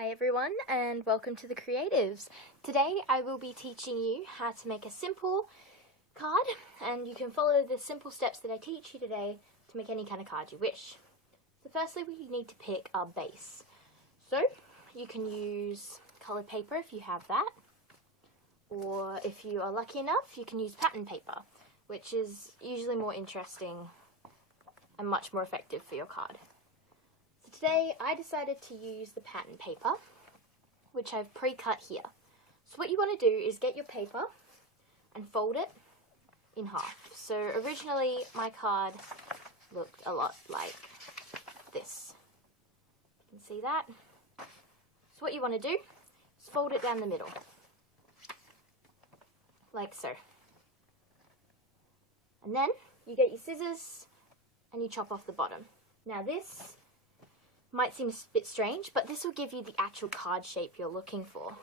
Hi everyone and welcome to the Creatives. Today I will be teaching you how to make a simple card, and you can follow the simple steps that I teach you today to make any kind of card you wish. So firstly we need to pick our base. So you can use coloured paper if you have that, or if you are lucky enough you can use pattern paper, which is usually more interesting and much more effective for your card. Today I decided to use the pattern paper, which I've pre-cut here. So what you want to do is get your paper and fold it in half. So originally my card looked a lot like this. You can see that. So what you want to do is fold it down the middle, like so. And then you get your scissors and you chop off the bottom. Now this might seem a bit strange, but this will give you the actual card shape you're looking for.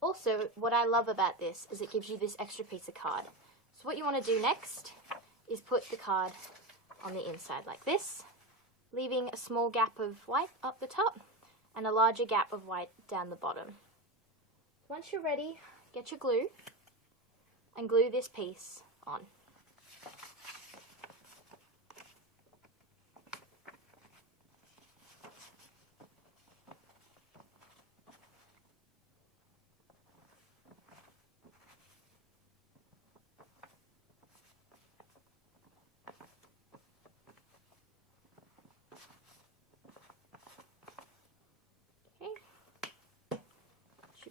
Also, what I love about this is it gives you this extra piece of card. So what you want to do next is put the card on the inside like this, leaving a small gap of white up the top and a larger gap of white down the bottom. Once you're ready, get your glue and glue this piece on.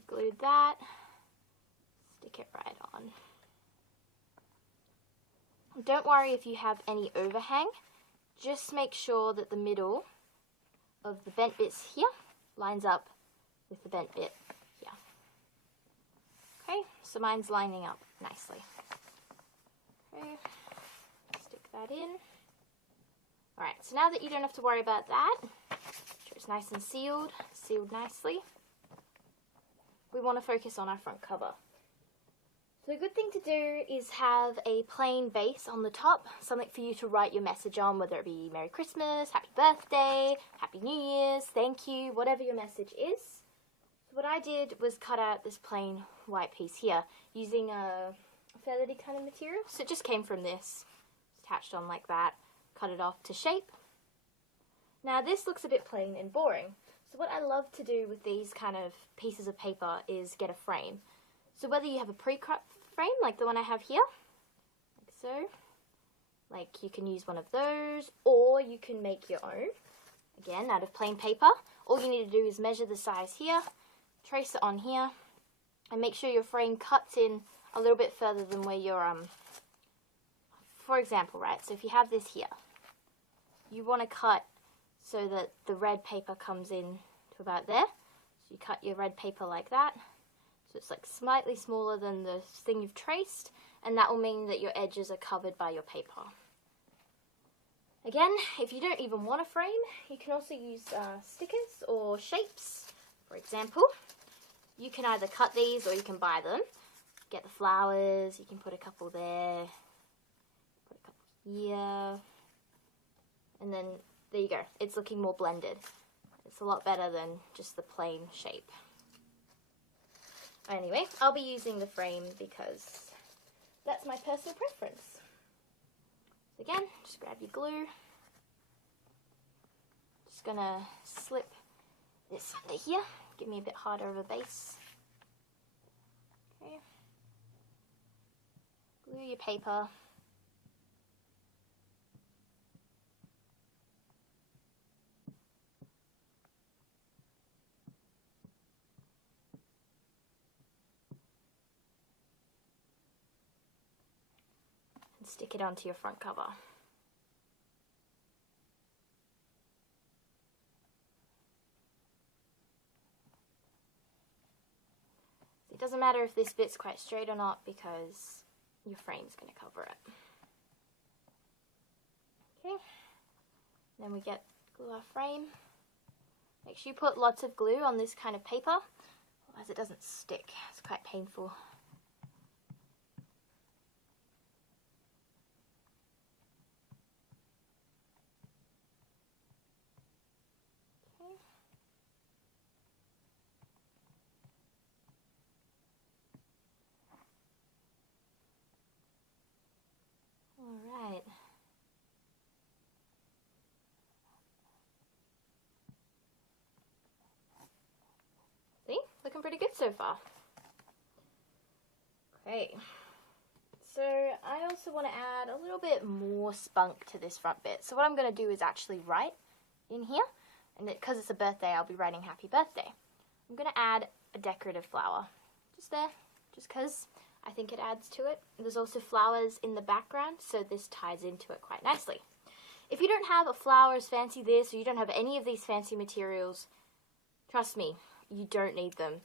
Glue that, stick it right on. Don't worry if you have any overhang, just make sure that the middle of the bent bits here lines up with the bent bit here. Okay, so mine's lining up nicely. Okay, stick that in. Alright, so now that you don't have to worry about that, sure it's nice and sealed nicely, we want to focus on our front cover. So a good thing to do is have a plain base on the top, something for you to write your message on, whether it be Merry Christmas, Happy Birthday, Happy New Year's, thank you, whatever your message is. So what I did was cut out this plain white piece here using a feathery kind of material. So it just came from this, attached on like that, cut it off to shape. Now this looks a bit plain and boring. So what I love to do with these kind of pieces of paper is get a frame. So whether you have a pre-cut frame like the one I have here, like so, like you can use one of those, or you can make your own, again out of plain paper. All you need to do is measure the size here, trace it on here, and make sure your frame cuts in a little bit further than where your, for example, right, so if you have this here, you want to cut so that the red paper comes in to about there. So you cut your red paper like that. So it's like slightly smaller than the thing you've traced, and that will mean that your edges are covered by your paper. Again, if you don't even want a frame, you can also use stickers or shapes. For example, you can either cut these or you can buy them. Get the flowers, you can put a couple there, put a couple here, and then there you go, it's looking more blended. It's a lot better than just the plain shape. Anyway, I'll be using the frame because that's my personal preference. So again, just grab your glue. Just gonna slip this under here, give me a bit harder of a base. Okay. Glue your paper. Stick it onto your front cover. It doesn't matter if this bit's quite straight or not because your frame's going to cover it. Okay, then we glue our frame. Make sure you put lots of glue on this kind of paper, otherwise it doesn't stick. It's quite painful. looking pretty good so far. Okay, so I also want to add a little bit more spunk to this front bit. So what I'm going to do is actually write in here, and because it's a birthday, I'll be writing happy birthday. I'm going to add a decorative flower, just there, just because I think it adds to it. There's also flowers in the background, so this ties into it quite nicely. If you don't have a flower as fancy this, or you don't have any of these fancy materials, trust me, you don't need them.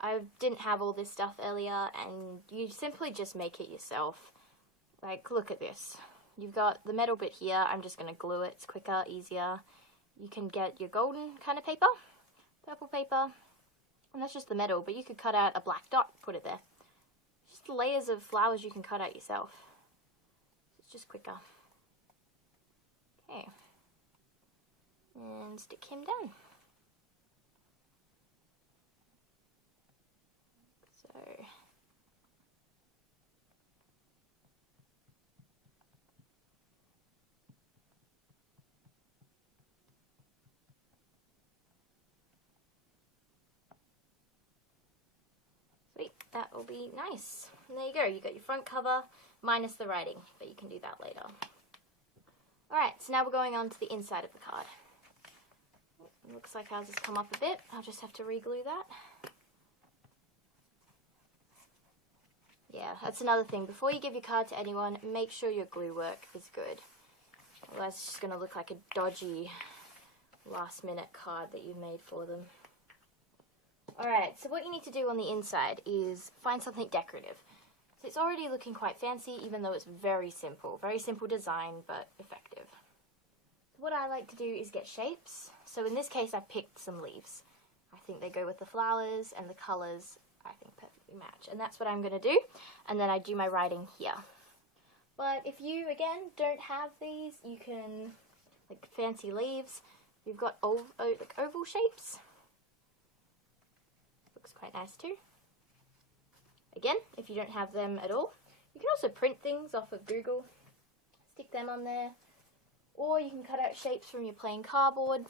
I didn't have all this stuff earlier, and you simply just make it yourself. Like, look at this. You've got the metal bit here. I'm just going to glue it. It's quicker, easier. You can get your golden kind of paper, purple paper, and that's just the metal, but you could cut out a black dot, put it there. Just layers of flowers you can cut out yourself. It's just quicker. Okay. And stick him down. So, sweet, that will be nice. And there you go, you got your front cover minus the writing, but you can do that later. Alright, so now we're going on to the inside of the card. It looks like ours has come up a bit. I'll just have to re-glue that. Yeah, that's another thing. Before you give your card to anyone, make sure your glue work is good. Otherwise it's just going to look like a dodgy last minute card that you made for them. Alright, so what you need to do on the inside is find something decorative. So it's already looking quite fancy, even though it's very simple design, but effective. What I like to do is get shapes. So in this case I picked some leaves. I think they go with the flowers, and the colours I think perfectly match, and that's what I'm going to do, and then I do my writing here. But if you again don't have these, you can, like fancy leaves, you've got like oval shapes, looks quite nice too. Again, if you don't have them at all, you can also print things off of Google, stick them on there, or you can cut out shapes from your plain cardboard.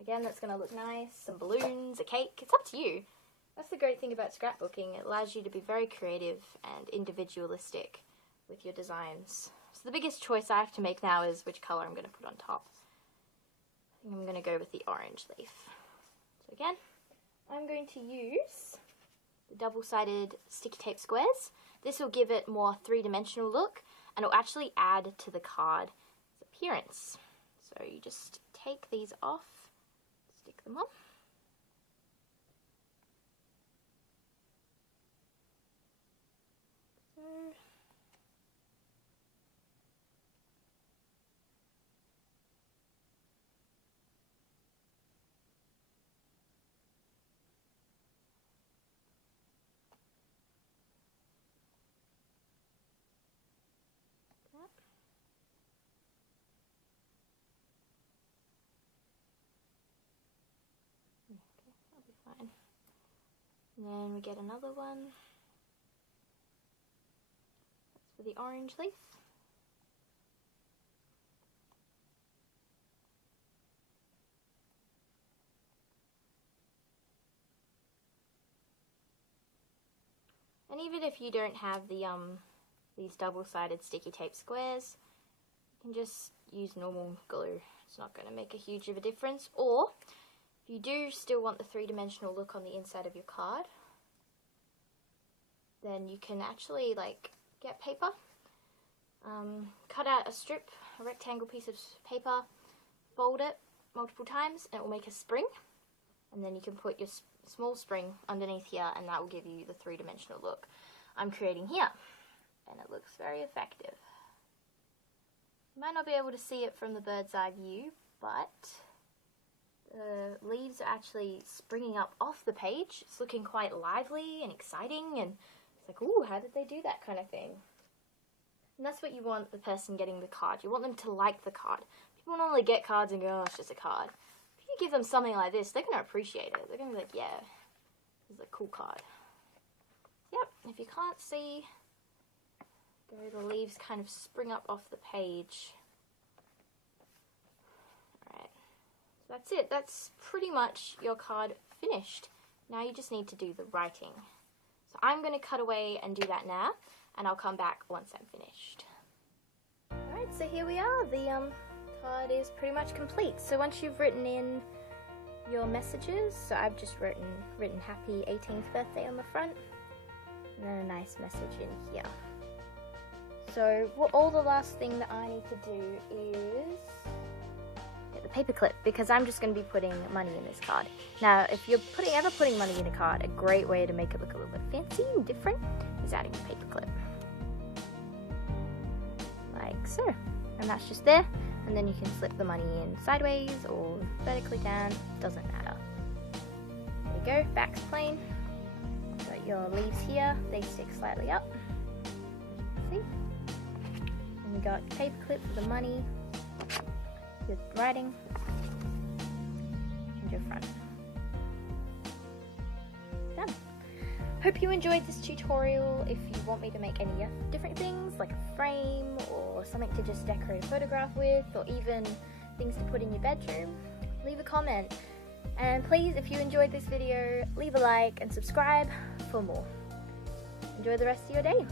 Again, that's going to look nice. Some balloons, a cake, it's up to you. That's the great thing about scrapbooking. It allows you to be very creative and individualistic with your designs. So the biggest choice I have to make now is which color I'm going to put on top. I think I'm going to go with the orange leaf. So again, I'm going to use the double-sided sticky tape squares. This will give it more three-dimensional look, and it will actually add to the card's appearance. So you just take these off, stick them on. Okay, that'll be fine. And then we get another one. That's for the orange leaf. And even if you don't have the these double-sided sticky tape squares, you can just use normal glue. It's not going to make a huge of a difference. Or if you do still want the three-dimensional look on the inside of your card, then you can actually like get paper, cut out a strip, a rectangle piece of paper, fold it multiple times, and it will make a spring. And then you can put your small spring underneath here, and that will give you the three-dimensional look I'm creating here. And it looks very effective. You might not be able to see it from the bird's eye view, but the leaves are actually springing up off the page. It's looking quite lively and exciting, and it's like, ooh, how did they do that kind of thing? And that's what you want the person getting the card. You want them to like the card. People normally get cards and go, oh, it's just a card. If you give them something like this, they're going to appreciate it. They're going to be like, yeah, this is a cool card. Yep, if you can't see, the leaves kind of spring up off the page. Alright, so that's it. That's pretty much your card finished. Now you just need to do the writing. So I'm going to cut away and do that now, and I'll come back once I'm finished. Alright, so here we are. The card is pretty much complete. So once you've written in your messages, so I've just written happy 18th birthday on the front, and then a nice message in here. So all the last thing that I need to do is get the paper clip, because I'm just going to be putting money in this card. Now, if you're ever putting money in a card, a great way to make it look a little bit fancy and different is adding a paper clip. Like so. And that's just there. And then you can slip the money in sideways or vertically down, doesn't matter. There you go, back's plain. Got your leaves here, they stick slightly up. See? And you got paper clip for the money, your writing, and your front. Done. Hope you enjoyed this tutorial. If you want me to make any different things, like a frame or something to just decorate a photograph with, or even things to put in your bedroom, leave a comment. And please, if you enjoyed this video, leave a like and subscribe for more. Enjoy the rest of your day.